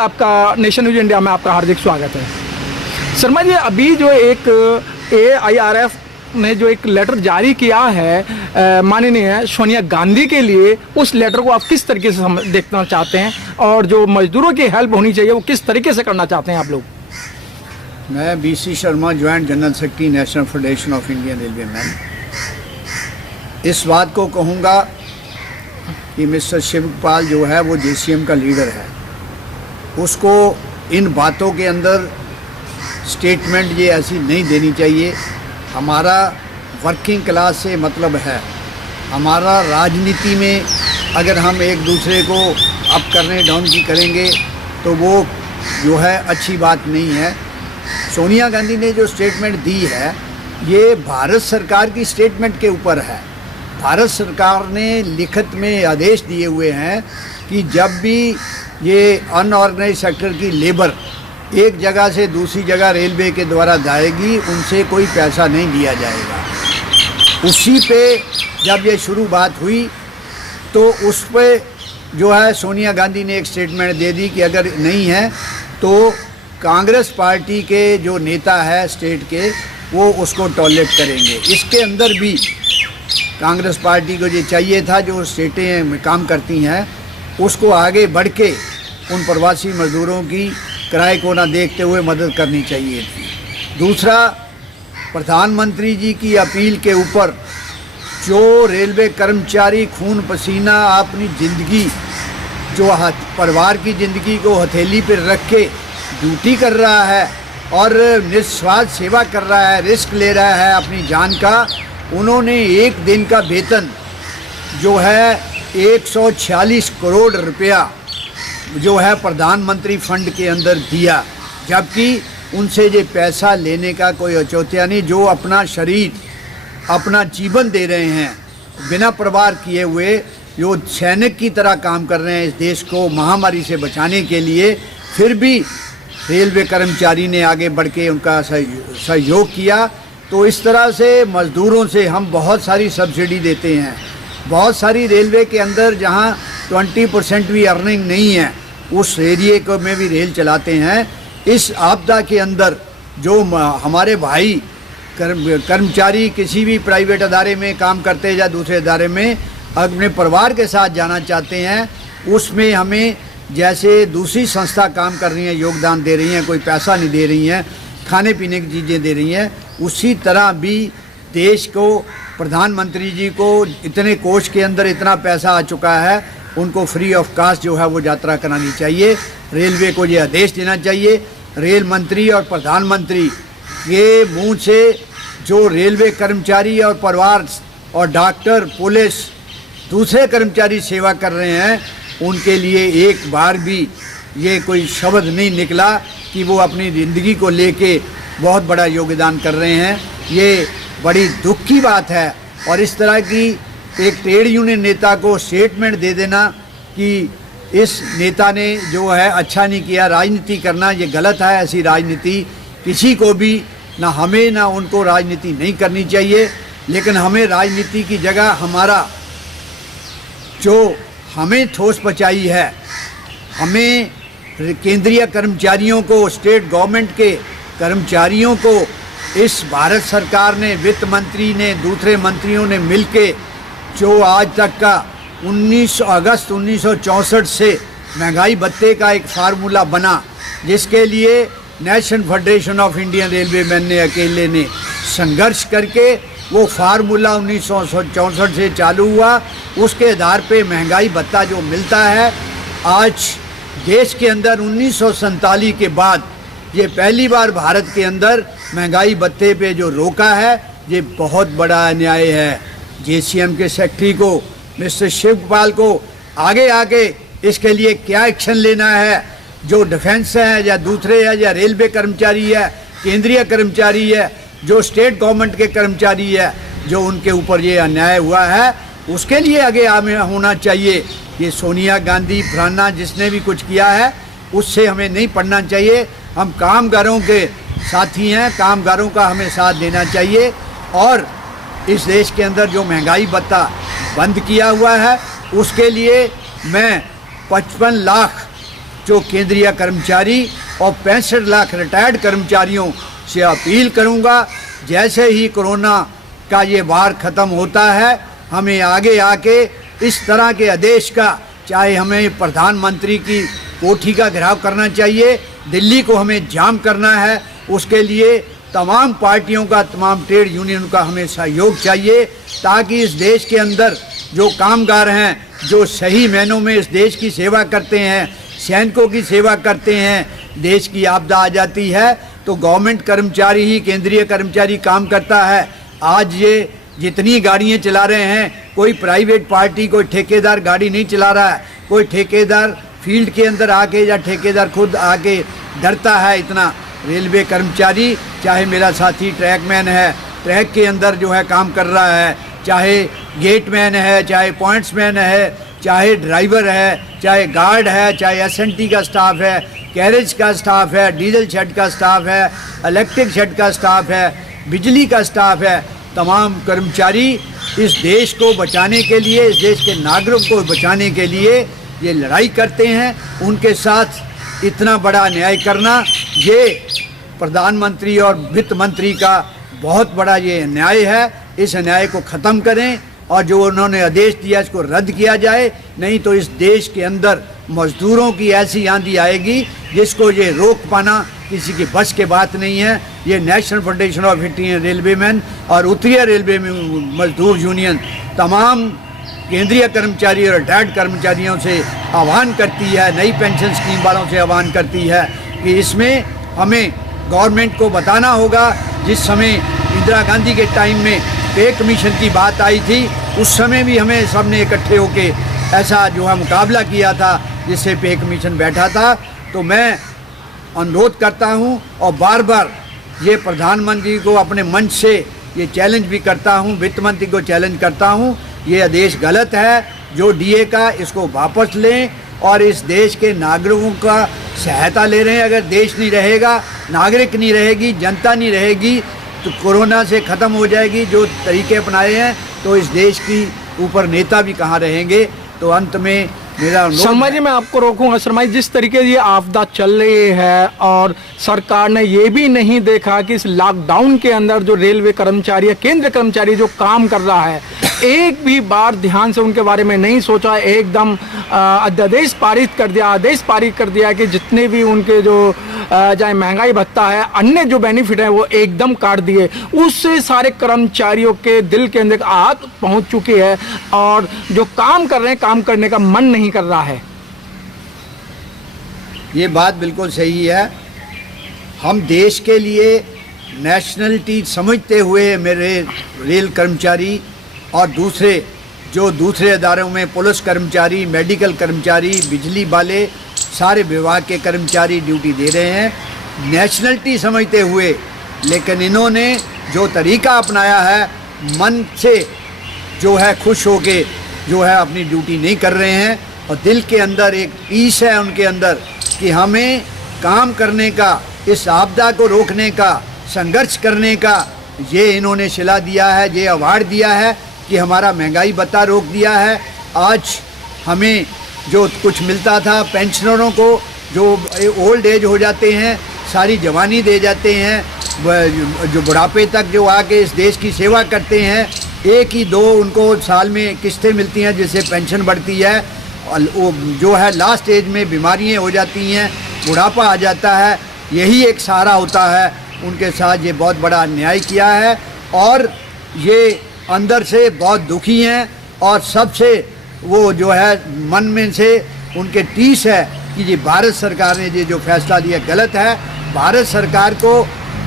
आपका nation news India में आपका हार्दिक स्वागत है। शर्मा जी, अभी जो एक AIRF ने जो एक लेटर जारी किया है माननीय सोनिया गांधी के लिए, उस लेटर को आप किस तरीके से देखना चाहते हैं और जो मजदूरों की हेल्प होनी चाहिए वो किस तरीके से करना चाहते हैं आप लोग? मैं BC Sharma, joint general secretary, national federation of Indian railway man, इस बात को कहूँगा कि मिस्टर शिवपाल जो है वो JCM का लीडर है, उसको इन बातों के अंदर स्टेटमेंट ये ऐसी नहीं देनी चाहिए। हमारा वर्किंग क्लास से मतलब है, हमारा राजनीति में अगर हम एक दूसरे को अप करने डाउन की करेंगे तो वो जो है अच्छी बात नहीं है। सोनिया गांधी ने जो स्टेटमेंट दी है ये भारत सरकार की स्टेटमेंट के ऊपर है। भारत सरकार ने लिखित में आदेश दिए हुए हैं कि जब भी ये अनऑर्गेनाइज सेक्टर की लेबर एक जगह से दूसरी जगह रेलवे के द्वारा जाएगी, उनसे कोई पैसा नहीं लिया जाएगा। उसी पे जब ये शुरू बात हुई तो उस पे जो है सोनिया गांधी ने एक स्टेटमेंट दे दी कि अगर नहीं है तो कांग्रेस पार्टी के जो नेता है स्टेट के वो उसको टॉलरेट करेंगे। इसके अंदर भी कांग्रेस पार्टी को ये चाहिए था, जो स्टेटें में काम करती हैं उसको आगे बढ़ के उन प्रवासी मजदूरों की किराए को ना देखते हुए मदद करनी चाहिए थी। दूसरा, प्रधानमंत्री जी की अपील के ऊपर जो रेलवे कर्मचारी खून पसीना अपनी ज़िंदगी जो परिवार की ज़िंदगी को हथेली पर रख के ड्यूटी कर रहा है और निस्वार्थ सेवा कर रहा है, रिस्क ले रहा है अपनी जान का, उन्होंने एक दिन का वेतन जो है 146 करोड़ रुपया जो है प्रधानमंत्री फंड के अंदर दिया, जबकि उनसे ये पैसा लेने का कोई औचित्य नहीं। जो अपना शरीर अपना जीवन दे रहे हैं बिना परवाह किए हुए, जो सैनिक की तरह काम कर रहे हैं इस देश को महामारी से बचाने के लिए, फिर भी रेलवे कर्मचारी ने आगे बढ़ के उनका सहयोग किया। तो इस तरह से मज़दूरों से हम बहुत सारी सब्सिडी देते हैं। बहुत सारी रेलवे के अंदर जहां 20% भी अर्निंग नहीं है उस एरिए को में भी रेल चलाते हैं। इस आपदा के अंदर जो हमारे भाई कर्मचारी किसी भी प्राइवेट अदारे में काम करते हैं या दूसरे अदारे में अपने परिवार के साथ जाना चाहते हैं, उसमें हमें जैसे दूसरी संस्था काम कर रही हैं, योगदान दे रही हैं, कोई पैसा नहीं दे रही हैं, खाने पीने की चीज़ें दे रही हैं, उसी तरह भी देश को प्रधानमंत्री जी को इतने कोष के अंदर इतना पैसा आ चुका है, उनको फ्री ऑफ कास्ट जो है वो यात्रा करानी चाहिए। रेलवे को ये आदेश देना चाहिए। रेल मंत्री और प्रधानमंत्री के मुंह से जो रेलवे कर्मचारी और परिवार और डॉक्टर, पुलिस, दूसरे कर्मचारी सेवा कर रहे हैं, उनके लिए एक बार भी ये कोई शब्द नहीं निकला कि वो अपनी ज़िंदगी को लेके बहुत बड़ा योगदान कर रहे हैं। ये बड़ी दुख की बात है। और इस तरह की एक ट्रेड यूनियन नेता को स्टेटमेंट दे देना कि इस नेता ने जो है अच्छा नहीं किया, राजनीति करना ये गलत है। ऐसी राजनीति किसी को भी, ना हमें ना उनको राजनीति नहीं करनी चाहिए। लेकिन हमें राजनीति की जगह हमारा जो हमें ठोस पहुंचाई है, हमें केंद्रीय कर्मचारियों को, स्टेट गवर्नमेंट के कर्मचारियों को इस भारत सरकार ने, वित्त मंत्री ने, दूसरे मंत्रियों ने मिलके जो आज तक का 19 अगस्त 1964 से महंगाई भत्ते का एक फार्मूला बना, जिसके लिए national federation of Indian railway man ने अकेले ने संघर्ष करके वो फार्मूला 1964 से चालू हुआ, उसके आधार पे महंगाई भत्ता जो मिलता है आज देश के अंदर 1947 के बाद ये पहली बार भारत के अंदर महंगाई भत्ते पे जो रोका है, ये बहुत बड़ा अन्याय है। JCM के सेक्रेटरी को, मिस्टर शिवपाल को आगे आके इसके लिए क्या एक्शन लेना है, जो डिफेंस है या दूसरे है या रेलवे कर्मचारी है, केंद्रीय कर्मचारी है, जो स्टेट गवर्नमेंट के कर्मचारी है, जो उनके ऊपर ये अन्याय हुआ है, उसके लिए आगे हमें होना चाहिए। ये सोनिया गांधी फलाना जिसने भी कुछ किया है उससे हमें नहीं पढ़ना चाहिए। हम कामगारों के साथी हैं, कामगारों का हमें साथ देना चाहिए। और इस देश के अंदर जो महंगाई भत्ता बंद किया हुआ है उसके लिए मैं 55 लाख जो केंद्रीय कर्मचारी और 65 लाख रिटायर्ड कर्मचारियों से अपील करूंगा, जैसे ही कोरोना का ये वार ख़त्म होता है, हमें आगे आके इस तरह के आदेश का, चाहे हमें प्रधानमंत्री की कोठी का घेराव करना चाहिए, दिल्ली को हमें जाम करना है, उसके लिए तमाम पार्टियों का, तमाम ट्रेड यूनियन का हमें सहयोग चाहिए, ताकि इस देश के अंदर जो कामगार हैं, जो सही मायनों में इस देश की सेवा करते हैं, सैनिकों की सेवा करते हैं, देश की आपदा आ जाती है तो गवर्नमेंट कर्मचारी ही, केंद्रीय कर्मचारी काम करता है। आज ये जितनी गाड़ियाँ चला रहे हैं, कोई प्राइवेट पार्टी, कोई ठेकेदार गाड़ी नहीं चला रहा है, कोई ठेकेदार फील्ड के अंदर आके या ठेकेदार खुद आके डरता है इतना। रेलवे कर्मचारी, चाहे मेरा साथी ट्रैकमैन है, ट्रैक के अंदर जो है काम कर रहा है, चाहे गेटमैन है, चाहे पॉइंट्समैन है, चाहे ड्राइवर है, चाहे गार्ड है, चाहे एसएनटी का स्टाफ है, कैरेज का स्टाफ है, डीजल शेड का स्टाफ है, इलेक्ट्रिक शेड का स्टाफ है, बिजली का स्टाफ है, तमाम कर्मचारी इस देश को बचाने के लिए, इस देश के नागरिकों को बचाने के लिए ये लड़ाई करते हैं। उनके साथ इतना बड़ा अन्याय करना, ये प्रधानमंत्री और वित्त मंत्री का बहुत बड़ा ये अन्याय है। इस अन्याय को ख़त्म करें और जो उन्होंने आदेश दिया इसको रद्द किया जाए, नहीं तो इस देश के अंदर मज़दूरों की ऐसी आंधी आएगी जिसको ये रोक पाना किसी की बस के बात नहीं है। ये national federation of Indian railwaymen और उत्तरीय रेलवे मजदूर यूनियन तमाम केंद्रीय कर्मचारी और रिटायर्ड कर्मचारियों से आह्वान करती है, नई पेंशन स्कीम वालों से आह्वान करती है कि इसमें हमें गवर्नमेंट को बताना होगा। जिस समय इंदिरा गांधी के टाइम में पे कमीशन की बात आई थी, उस समय भी हमें सबने इकट्ठे होके ऐसा जो है मुकाबला किया था जिससे पे कमीशन बैठा था। तो मैं अनुरोध करता हूं और बार बार ये प्रधानमंत्री को अपने मंच से ये चैलेंज भी करता हूं, वित्त मंत्री को चैलेंज करता हूं, ये आदेश गलत है। जो डीए का इसको वापस लें और इस देश के नागरिकों का सहायता ले रहे हैं। अगर देश नहीं रहेगा, नागरिक नहीं रहेगी, जनता नहीं रहेगी तो कोरोना से ख़त्म हो जाएगी। जो तरीके अपनाए हैं तो इस देश की ऊपर नेता भी कहाँ रहेंगे। तो अंत में मेरा शर्मा जी, मैं आपको रोकूंगा। शर्मा जी, जिस तरीके ये आपदा चल रही है और सरकार ने ये भी नहीं देखा कि इस लॉकडाउन के अंदर जो रेलवे कर्मचारी या केंद्र कर्मचारी जो काम कर रहा है, एक भी बार ध्यान से उनके बारे में नहीं सोचा, एकदम अध्यादेश पारित कर दिया कि जितने भी उनके जो चाहे महंगाई भत्ता है, अन्य जो बेनिफिट है वो एकदम काट दिए। उससे सारे कर्मचारियों के दिल के अंदर आहत पहुंच चुकी है और जो काम कर रहे हैं, काम करने का मन नहीं कर रहा है। ये बात बिल्कुल सही है। हम देश के लिए नेशनलिटी समझते हुए मेरे रेल कर्मचारी और दूसरे अदारों में पुलिस कर्मचारी, मेडिकल कर्मचारी, बिजली वाले, सारे विभाग के कर्मचारी ड्यूटी दे रहे हैं नेशनलिटी समझते हुए। लेकिन इन्होंने जो तरीका अपनाया है, मन से जो है खुश होके जो है अपनी ड्यूटी नहीं कर रहे हैं और दिल के अंदर एक पीस है उनके अंदर कि हमें काम करने का, इस आपदा को रोकने का, संघर्ष करने का ये इन्होंने सिला दिया है, ये अवार्ड दिया है कि हमारा महंगाई भत्ता रोक दिया है। आज हमें जो कुछ मिलता था पेंशनरों को, जो ओल्ड एज हो जाते हैं, सारी जवानी दे जाते हैं, जो बुढ़ापे तक जो आके इस देश की सेवा करते हैं, एक ही दो उनको साल में किस्तें मिलती हैं जिससे पेंशन बढ़ती है। और वो जो है लास्ट एज में बीमारियाँ हो जाती हैं, बुढ़ापा आ जाता है, यही एक सहारा होता है। उनके साथ ये बहुत बड़ा अन्याय किया है और ये अंदर से बहुत दुखी हैं और सबसे वो जो है मन में से उनके टीस है कि ये भारत सरकार ने ये जो फैसला लिया गलत है। भारत सरकार को,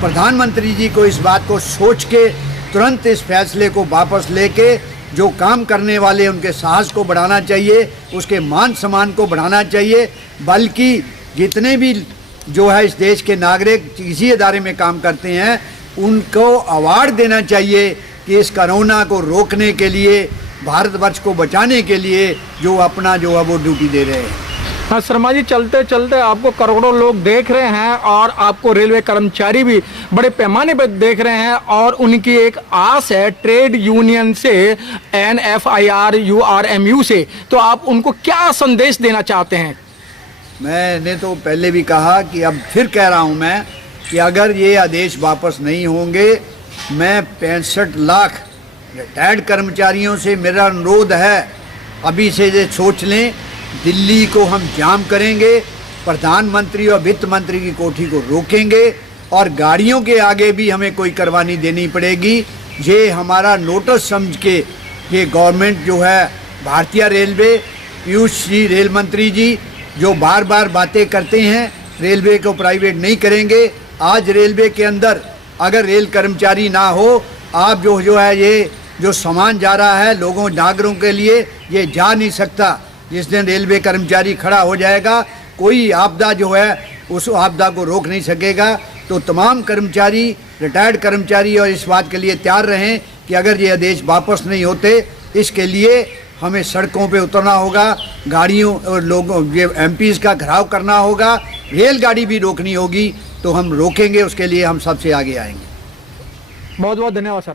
प्रधानमंत्री जी को इस बात को सोच के तुरंत इस फैसले को वापस लेके जो काम करने वाले उनके साहस को बढ़ाना चाहिए, उसके मान सम्मान को बढ़ाना चाहिए। बल्कि जितने भी जो है इस देश के नागरिक किसी अदारे में काम करते हैं उनको अवार्ड देना चाहिए कि इस कोरोना को रोकने के लिए, भारतवर्ष को बचाने के लिए जो अपना जो है वो ड्यूटी दे रहे हैं। हाँ शर्मा जी, चलते चलते आपको करोड़ों लोग देख रहे हैं और आपको रेलवे कर्मचारी भी बड़े पैमाने पर देख रहे हैं और उनकी एक आस है ट्रेड यूनियन से, NFIR URMU से। तो आप उनको क्या संदेश देना चाहते हैं? मैंने तो पहले भी कहा कि अब फिर कह रहा हूं मैं कि अगर ये आदेश वापस नहीं होंगे, मैं 65 लाख रिटायर्ड कर्मचारियों से मेरा अनुरोध है, अभी से ये सोच लें, दिल्ली को हम जाम करेंगे, प्रधानमंत्री और वित्त मंत्री की कोठी को रोकेंगे और गाड़ियों के आगे भी हमें कोई कुर्बानी देनी पड़ेगी। ये हमारा नोटिस समझ के ये गवर्नमेंट जो है, भारतीय रेलवे, पीयूष जी रेल मंत्री जी जो बार बार बातें करते हैं रेलवे को प्राइवेट नहीं करेंगे, आज रेलवे के अंदर अगर रेल कर्मचारी ना हो, आप जो है ये जो सामान जा रहा है लोगों नागरिकों के लिए, ये जा नहीं सकता। जिस दिन रेलवे कर्मचारी खड़ा हो जाएगा, कोई आपदा जो है उस आपदा को रोक नहीं सकेगा। तो तमाम कर्मचारी, रिटायर्ड कर्मचारी और इस बात के लिए तैयार रहें कि अगर ये आदेश वापस नहीं होते, इसके लिए हमें सड़कों पे उतरना होगा, गाड़ियों और लोगों ये एमपीज़ का घेराव करना होगा, रेलगाड़ी भी रोकनी होगी। तो हम रोकेंगे, उसके लिए हम सबसे आगे आएंगे। बहुत बहुत धन्यवाद सर।